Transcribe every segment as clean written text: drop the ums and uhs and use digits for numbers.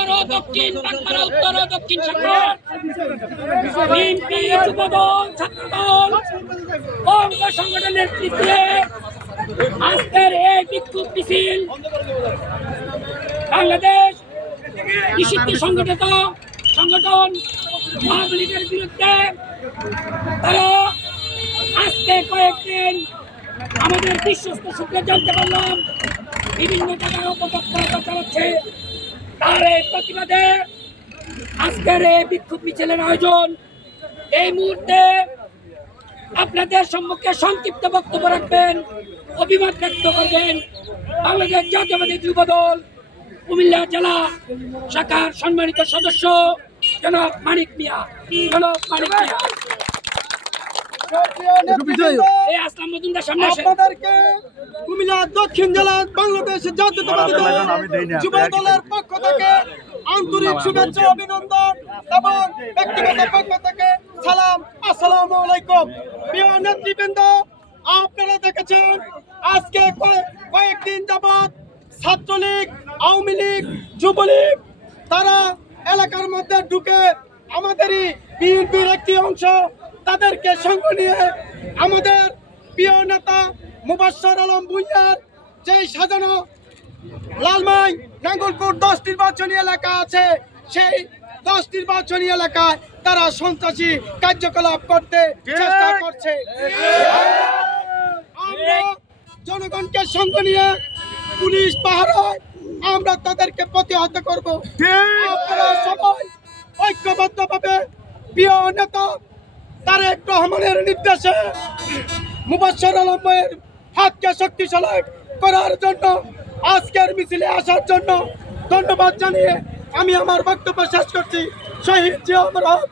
উত্তর ও দক্ষিণ, বাগমারা উত্তর ও দক্ষিণ শাখার বিএনপি, যুবদল, ছাত্রদল, অঙ্গ সংগঠনের নেতৃত্বে আজকের এই বিক্ষোভ মিছিল বাংলাদেশ নিষিদ্ধ সংগঠিত সংগঠন আওয়ামী লীগের বিরুদ্ধে। তারা আজকে কয়েকদিন আমাদের বিশ্বস্ত সূত্রে জানতে পারলাম বিভিন্ন জায়গায় অপতৎপরতা চালাচ্ছে। তার এই প্রতিবাদে আজকের এই বিক্ষোভ মিছিলের আয়োজন। এই মুহূর্তে আপনাদের সম্মুখে সংক্ষিপ্ত বক্তব্য রাখবেন, অভিমত ব্যক্ত করবেন বাংলাদেশ জাতীয়তাবাদী যুবদল কুমিল্লা জেলা শাখার সম্মানিত সদস্য জনাব মানিক মিয়া। এই আসলাম মজুমদার সামনে আসেন। আপনাদেরকে কুমিল্লা দক্ষিণ জেলা বাংলাদেশ জাতীয়তাবাদী যুবদলের পক্ষ থেকে আন্তরিক শুভেচ্ছা অভিনন্দন এবং ব্যক্তিগত পক্ষ থেকে সালাম, আসসালামু আলাইকুম। প্রিয় নেতৃবৃন্দ, আপনারা দেখেছেন আজকে কয়েকদিন যাবৎ ছাত্রলীগ, আওয়ামী লীগ, যুবলীগ তারা এলাকার মধ্যে ঢুকে আমাদেরই বিএনপির একটি অংশ তাদেরকে সঙ্গে নিয়ে আমাদের প্রিয় নেতা মুবাশশর আলম ভূঁইয়ার যেই সাজানো লালমাই নাঙ্গলকোট 10 নির্বাচনী এলাকা আছে, সেই 10 নির্বাচনী এলাকায় তারা সন্ত্রাসী কার্যকলাপ করতে চেষ্টা করছে। আমরা জনগণকে সঙ্গে নিয়ে পুলিশ পাহারায় আমরা তাদেরকে প্রতিহত করব। আপনারা সবাই ঐক্যবদ্ধভাবে প্রিয় নেতা তারেক রহমানের নির্দেশে মুবাশশর আলমের হাতকে শক্তিশালী করার জন্য আজকের মিছিলে আসার জন্য ধন্যবাদ জানিয়ে আমি আমার বক্তব্য শেষ করছি। শহীদ জিয়া অমর হোক,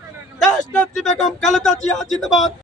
দেশ নেত্রী বেগম খালেদা জিয়া জিন্দাবাদ।